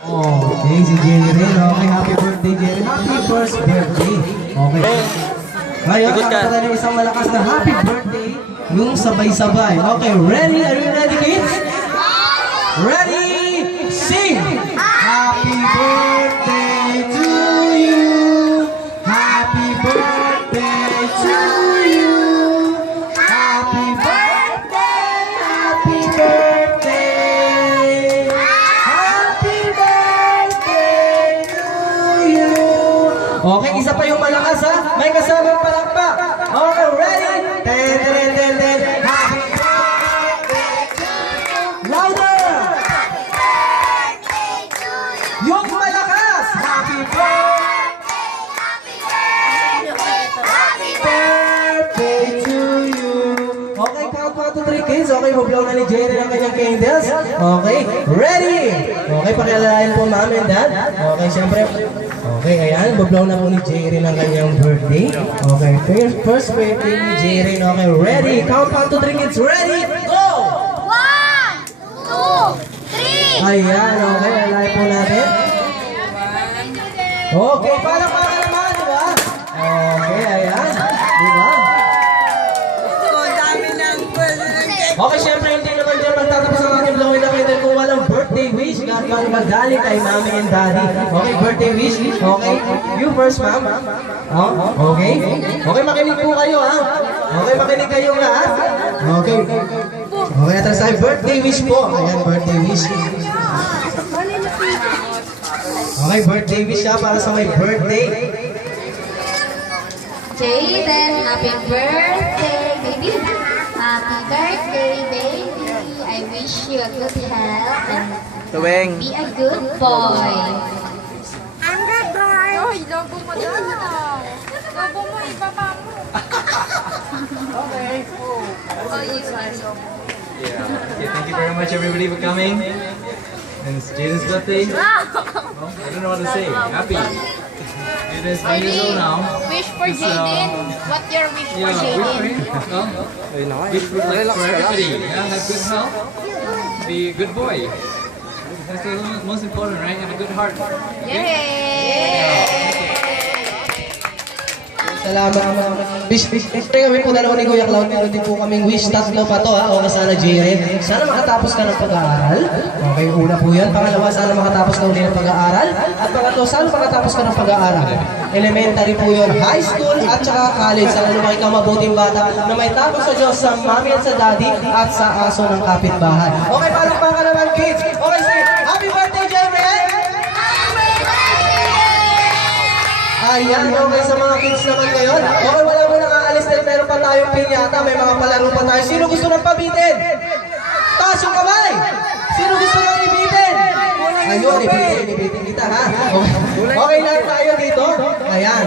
Okay, si Jerry. Okay, happy birthday, Jerry. Happy first birthday. Okay. Ngayon, nakita ng isang malakas na happy birthday. Yung sabay-sabay. Okay, ready? Are you ready, kids? Ready? Sing! Happy birthday to you. Happy birthday to you. Happy birthday, happy birthday. Happy birthday to you. Okay, isa pa yung malakas ha. May kasamang palakpak. Okay, ready? Ten, ten, ten, ten. Happy birthday to you. Louder! Yung malakas! Happy birthday to you! Okay, count 1, 2, 3 kids. Okay, mag-blow na ni Jerry ang kanyang candles. Okay, ready! Okay, pakilalain po mom and dad. Okay, siyempre. Okay, ayan, mag-blow na po ni Jerry ng kanyang birthday. Okay, first birthday ni Jerry. Okay, ready? Count 1, 2, 3 kids. Ready? Go! 1, 2, 3. Ayan, okay, alalain po natin. Okay, palakpakan naman, di ba? Okay, ayan. Di ba? Okay, syempre hindi naman dyan magtatapos ang ating blowing na candle kung walang birthday wish. Gagawin magaling kay mommy and daddy. Okay, birthday wish. Okay, you first, ma'am. Oh, okay. Okay, makinig po kayo, ha? Okay, makinig kayo nga, ha? Okay. Okay, atras tayo. Birthday wish po. Ayan, birthday wish. Okay, birthday wish siya para sa may birthday. Jaden, happy birthday, baby. Happy birthday, baby. I wish you a good health and be a good boy. Ang ganda! Oy, logo mo daw. Logo mo, ibaba mo. Okay. Yeah. Okay, thank you very much everybody for coming. And it's Jaden's birthday. Well, I don't know what to say. Happy. Jaden's 9 years old now. Wish for Jaden. What your wish for Jaden? Wish for everybody. Yeah, have good health. Be a good boy. That's the most important, right? And a good heart. Yay! Salamat. Wish. Siyempre kami po dalawa ni Kuya Cloud. Meron din po kaming wish. Tatlo pa to ha. Okay, sana Jerry. Sana makatapos ka ng pag-aaral. Okay, una po yan. Pangalawa, sana makatapos ka uli ng pag-aaral. At pangatlo, sana makatapos ka ng pag-aaral. Elementary po yun. High school at saka college. Sana naman ikaw mabuting bata na may tapos sa Diyos, sa mami at sa daddy at sa aso ng kapitbahay. Okay, palakpakan naman kids. Okay, say, happy birthday, Jerry! Ayan, okay sa mga kids naman ngayon. Okay, wala mo nang aalis dahil meron pa tayong pinyata, may mga palaro pa tayo. Sino gusto nang pabitin? Taas yung kamay! Sino gusto nang ibitin? Ayun, ibitin kita ha. Okay, lahat tayo dito. Ayan.